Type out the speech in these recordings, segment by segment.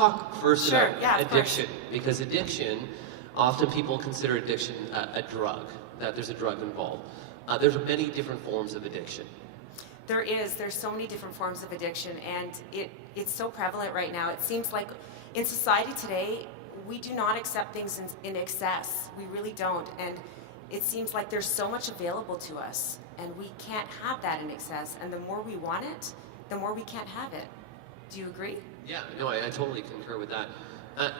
talk first Sure, about yeah, of addiction, because addiction, often people consider addiction a drug, that there's a drug involved. There's many different forms of addiction. There's so many different forms of addiction, and it's so prevalent right now. It seems like in society today, we do not accept things in excess. We really don't, and it seems like there's so much available to us, and we can't have that in excess, and the more we want it, the more we can't have it. Do you agree? Yeah, no, I totally concur with that.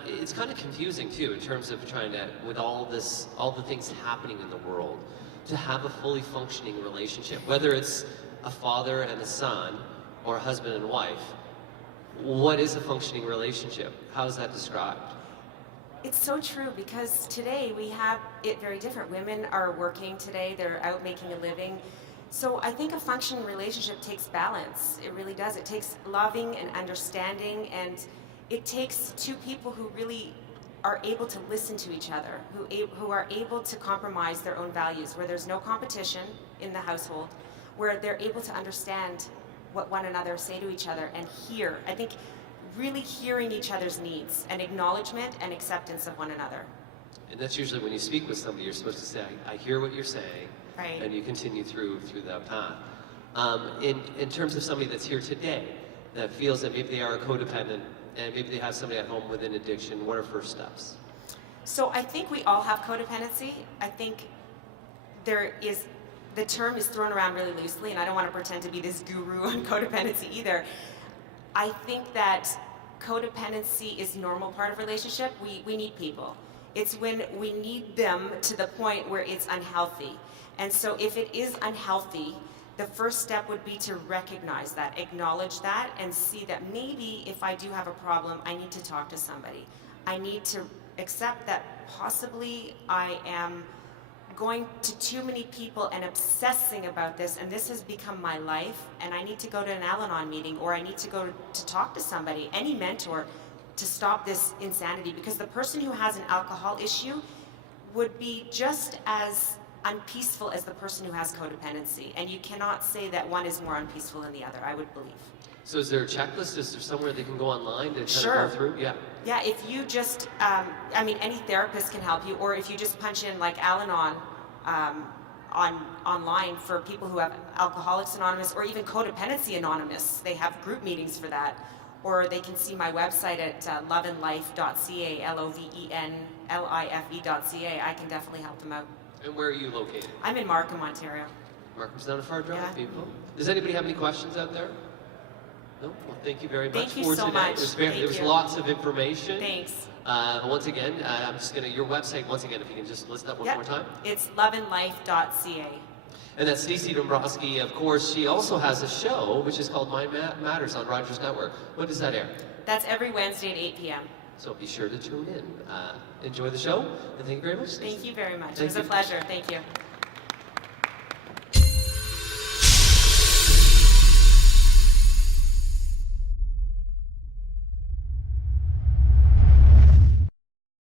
It's kind of confusing too, in terms of trying to, with all the things happening in the world, to have a fully functioning relationship, whether it's a father and a son, or a husband and wife. What is a functioning relationship? How is that described? It's so true, because today we have it very different. Women are working today, they're out making a living. So I think a functioning relationship takes balance. It really does. It takes loving and understanding, and it takes two people who really are able to listen to each other, who are able to compromise their own values, where there's no competition in the household, where they're able to understand what one another say to each other and hear. I think really hearing each other's needs and acknowledgement and acceptance of one another. And that's usually when you speak with somebody, you're supposed to say, I hear what you're saying, right, and you continue through that path. In terms of somebody that's here today that feels that maybe they are a codependent and maybe they have somebody at home with an addiction, what are first steps? So I think we all have codependency. I think the term is thrown around really loosely, and I don't want to pretend to be this guru on codependency either. I think that codependency is a normal part of a relationship. We need people. It's when we need them to the point where it's unhealthy. And so if it is unhealthy, the first step would be to recognize that, acknowledge that, and see that maybe if I do have a problem, I need to talk to somebody. I need to accept that possibly I am going to too many people and obsessing about this, and this has become my life, and I need to go to an Al-Anon meeting, or I need to go to talk to somebody, any mentor, to stop this insanity, because the person who has an alcohol issue would be just as unpeaceful as the person who has codependency, and you cannot say that one is more unpeaceful than the other, I would believe. So is there a checklist? Is there somewhere they can go online to Sure. kind of go through? Yeah. Yeah, if you just, any therapist can help you, or if you just punch in like Al-Anon online for people who have Alcoholics Anonymous, or even Codependency Anonymous, they have group meetings for that. Or they can see my website at loveandlife.ca, lovenlife.ca. I can definitely help them out. And where are you located? I'm in Markham, Ontario. Markham's not a far drive, Yeah. people. Does anybody have any questions out there? No? Well, thank you very much Thank you for so today. much. There was Thank you. lots of information. Thanks. Once again, I'm just going to, your website, once again, if you can just list that one more time. It's loveandlife.ca. And that's Stacey Dombrowsky. Of course, she also has a show, which is called Mind Matters on Rogers Network. When does that air? That's every Wednesday at 8 p.m. So be sure to tune in. Enjoy the show, and thank you very much, Stacey. Thank you very much. Thank It was you. a pleasure. Thank you.